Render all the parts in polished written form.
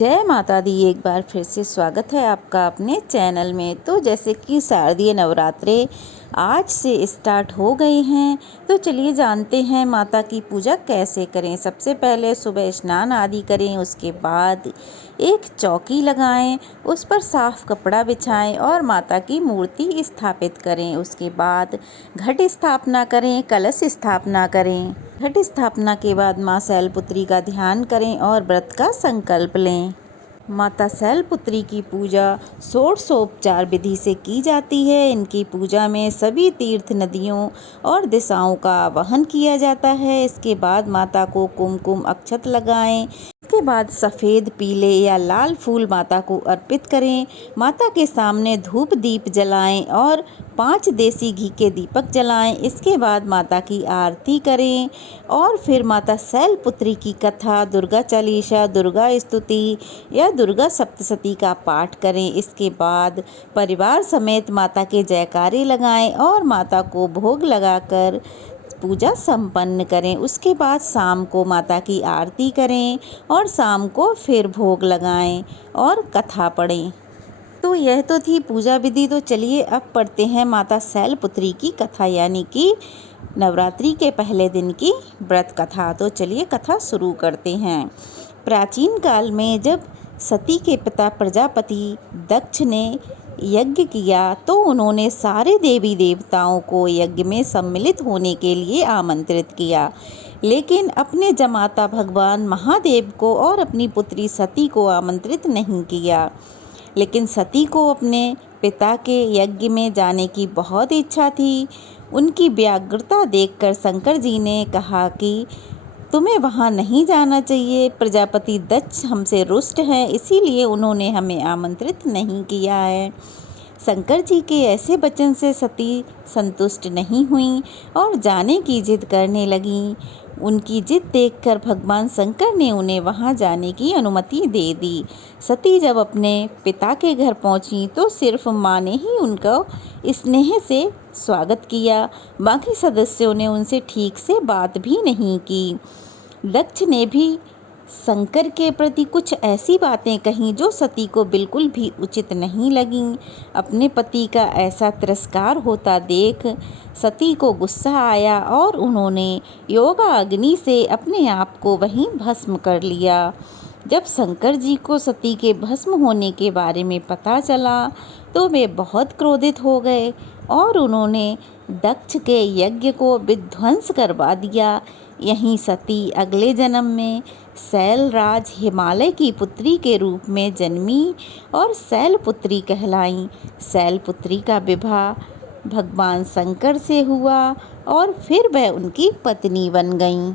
जय माता दी। एक बार फिर से स्वागत है आपका अपने चैनल में। तो जैसे कि शारदीय नवरात्रे आज से स्टार्ट हो गए हैं, तो चलिए जानते हैं माता की पूजा कैसे करें। सबसे पहले सुबह स्नान आदि करें, उसके बाद एक चौकी लगाएं, उस पर साफ कपड़ा बिछाएं और माता की मूर्ति स्थापित करें। उसके बाद घट स्थापना करें, कलश स्थापना करें। घट स्थापना के बाद माँ शैलपुत्री का ध्यान करें और व्रत का संकल्प लें। माता शैलपुत्री की पूजा षोडशोपचार विधि से की जाती है। इनकी पूजा में सभी तीर्थ, नदियों और दिशाओं का आवाहन किया जाता है। इसके बाद माता को कुमकुम अक्षत लगाएं। इसके बाद सफ़ेद, पीले या लाल फूल माता को अर्पित करें। माता के सामने धूप दीप जलाएं और 5 देसी घी के दीपक जलाएं। इसके बाद माता की आरती करें और फिर माता शैलपुत्री की कथा, दुर्गा चालीसा, दुर्गा स्तुति या दुर्गा सप्तशती का पाठ करें। इसके बाद परिवार समेत माता के जयकारे लगाएं और माता को भोग लगाकर पूजा संपन्न करें। उसके बाद शाम को माता की आरती करें और शाम को फिर भोग लगाएं और कथा पढ़ें। तो यह तो थी पूजा विधि। तो चलिए अब पढ़ते हैं माता शैलपुत्री की कथा, यानी कि नवरात्रि के पहले दिन की व्रत कथा। तो चलिए कथा शुरू करते हैं। प्राचीन काल में जब सती के पिता प्रजापति दक्ष ने यज्ञ किया तो उन्होंने सारे देवी देवताओं को यज्ञ में सम्मिलित होने के लिए आमंत्रित किया, लेकिन अपने जमाता भगवान महादेव को और अपनी पुत्री सती को आमंत्रित नहीं किया। लेकिन सती को अपने पिता के यज्ञ में जाने की बहुत इच्छा थी। उनकी व्यग्रता देखकर शंकर जी ने कहा कि तुम्हें वहाँ नहीं जाना चाहिए। प्रजापति दक्ष हमसे रुष्ट हैं, इसीलिए उन्होंने हमें आमंत्रित नहीं किया है। शंकर जी के ऐसे वचन से सती संतुष्ट नहीं हुई और जाने की जिद करने लगीं। उनकी जिद देखकर भगवान शंकर ने उन्हें वहां जाने की अनुमति दे दी। सती जब अपने पिता के घर पहुंची तो सिर्फ माँ ने ही उनका स्नेह से स्वागत किया। बाकी सदस्यों ने उनसे ठीक से बात भी नहीं की। दक्ष ने भी शंकर के प्रति कुछ ऐसी बातें कहीं जो सती को बिल्कुल भी उचित नहीं लगीं। अपने पति का ऐसा तिरस्कार होता देख सती को गुस्सा आया और उन्होंने योगा अग्नि से अपने आप को वहीं भस्म कर लिया। जब शंकर जी को सती के भस्म होने के बारे में पता चला तो वे बहुत क्रोधित हो गए और उन्होंने दक्ष के यज्ञ को विध्वंस करवा दिया। यहीं सती अगले जन्म में शैलराज हिमालय की पुत्री के रूप में जन्मी और शैलपुत्री कहलाईं। शैलपुत्री का विवाह भगवान शंकर से हुआ और फिर वह उनकी पत्नी बन गईं।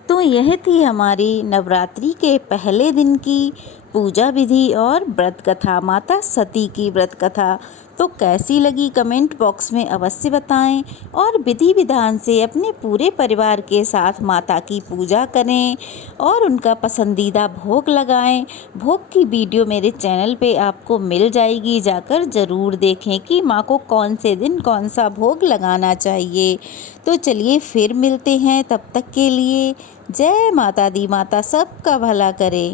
तो यह थी हमारी नवरात्रि के पहले दिन की पूजा विधि और व्रत कथा, माता सती की व्रत कथा। तो कैसी लगी कमेंट बॉक्स में अवश्य बताएं और विधि विधान से अपने पूरे परिवार के साथ माता की पूजा करें और उनका पसंदीदा भोग लगाएं। भोग की वीडियो मेरे चैनल पे आपको मिल जाएगी, जाकर ज़रूर देखें कि माँ को कौन से दिन कौन सा भोग लगाना चाहिए। तो चलिए फिर मिलते हैं, तब तक के लिए जय माता दी। माता सबका भला करे।